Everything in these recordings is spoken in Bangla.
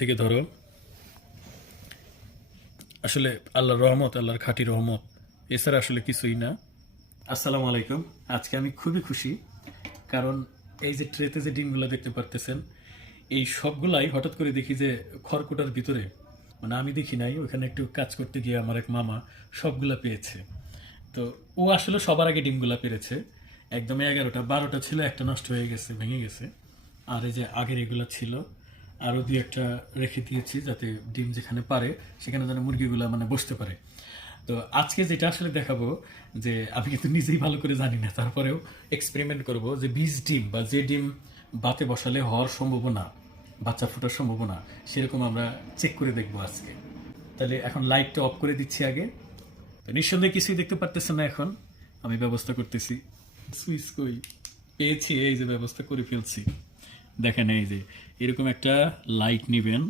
থেকে ধরো, আসলে আল্লাহর রহমত, আল্লাহর খাঁটি রহমত, এছাড়া আসলে কিছুই না। আসসালামু আলাইকুম। আজকে আমি খুবই খুশি, কারণ এই যে ট্রেতে যে ডিমগুলো দেখতে পারতেছেন, এই সবগুলাই হঠাৎ করে দেখি যে খড়কুটার ভিতরে মানে আমি দেখি নাই, ওখানে একটু কাজ করতে গিয়ে আমার এক মামা সবগুলা পেয়েছে। তো ও আসলে সবার আগে ডিমগুলা পেরেছে। একদম এগারোটা, বারোটা ছিল, একটা নষ্ট হয়ে গেছে, ভেঙে গেছে। আর এই যে আগের এগুলা ছিল আরও দুই একটা রেখে দিয়েছি যাতে ডিম যেখানে পারে, সেখানে যেন মুরগিগুলো মানে বসতে পারে। তো আজকে যেটা আসলে দেখাবো, যে আমি কিন্তু নিজেই ভালো করে জানি না, তারপরেও এক্সপেরিমেন্ট করব যে বীজ ডিম বা যে ডিম বাতে বসালে হওয়ার সম্ভাবনা, বাচ্চা ফোটার সম্ভাবনা, সেরকম আমরা চেক করে দেখব আজকে। তাহলে এখন লাইটটা অফ করে দিচ্ছি আগে। তো নিঃসন্দেহে কিছুই দেখতে পারতেছে না এখন, আমি ব্যবস্থা করতেছি। সুইচ কই? পেয়েছি, এই যে ব্যবস্থা করে ফেলছি। দেখেন এই যে, এরকম একটা লাইট নেবেন।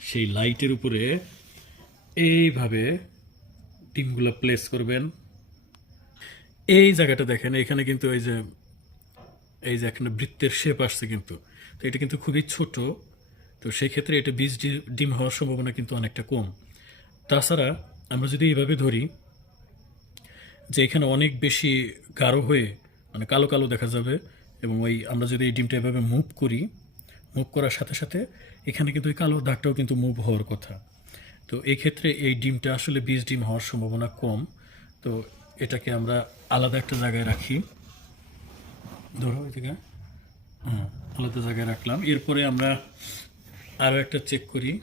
সেই লাইটের উপরে এইভাবে ডিমগুলো প্লেস করবেন। এই জায়গাটা দেখেন, এখানে কিন্তু এই যে এই যে এখানে বৃত্তের শেপ আসছে কিন্তু। তো এটা কিন্তু খুবই ছোট। তো সেই ক্ষেত্রে এটা বীজ ডিম হওয়ার সম্ভাবনা কিন্তু অনেকটা কম। তাছাড়া আমরা যদি এইভাবে ধরি, যে এখানে অনেক বেশি গাঢ় হয়ে মানে কালো কালো দেখা যাবে এবং ওই আমরা যদি এই ডিমটা এভাবে মুভ করি মুভ করার সাথে সাথে এখানে কিন্তু ওই কালো দাগটাও কিন্তু মুভ হওয়ার কথা। তো এই ক্ষেত্রে এই ডিমটা আসলে বীজ ডিম হওয়ার সম্ভাবনা কম। তো এটাকে আমরা আলাদা একটা জায়গায় রাখি। ধরো এদিকে। হ্যাঁ আলাদা জায়গায় রাখলাম। এরপরে আমরা আরও একটা চেক করি।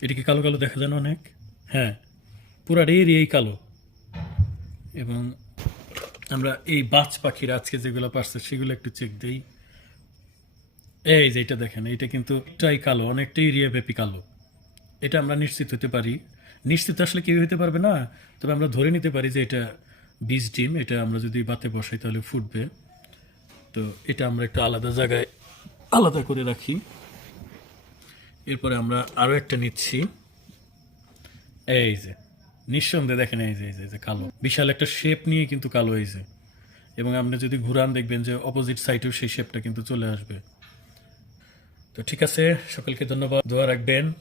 এটা কি কালো কালো দেখা যায় অনেক? হ্যাঁ পুরা এরিয়াই কালো। এবং আমরা এই বাজ পাখির আজকে যেগুলো পারছে, সেগুলো একটু চেক দিই। এই যে এটা দেখেন, এটা কিন্তু টাই কালো, অনেকটাই এরিয়া ব্যাপী কালো। এটা আমরা নিশ্চিত হতে পারি। নিশ্চিত আসলে কেউ হতে পারবে না, তবে আমরা ধরে নিতে পারি যে এটা বীজ ডিম, এটা আমরা যদি বাতে বসাই তাহলে ফুটবে। তো এটা আমরা একটু আলাদা জায়গায় আলাদা করে রাখি। এরপরে আমরা আরও একটা নিচ্ছি। এই যে নিঃসন্দেহে দেখেন এই যে এই যে, কালো। বিশাল একটা শেপ নিয়ে কিন্তু কালো হয়েছে। এবং আপনি যদি ঘুরান দেখবেন যে অপোজিট সাইডেও সেই শেপটা কিন্তু চলে আসবে। তো ঠিক আছে সকলকে ধন্যবাদ। দোয়া রাখবেন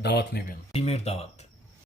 দাওয়াত নেবেন। ডিমের দাওয়াত।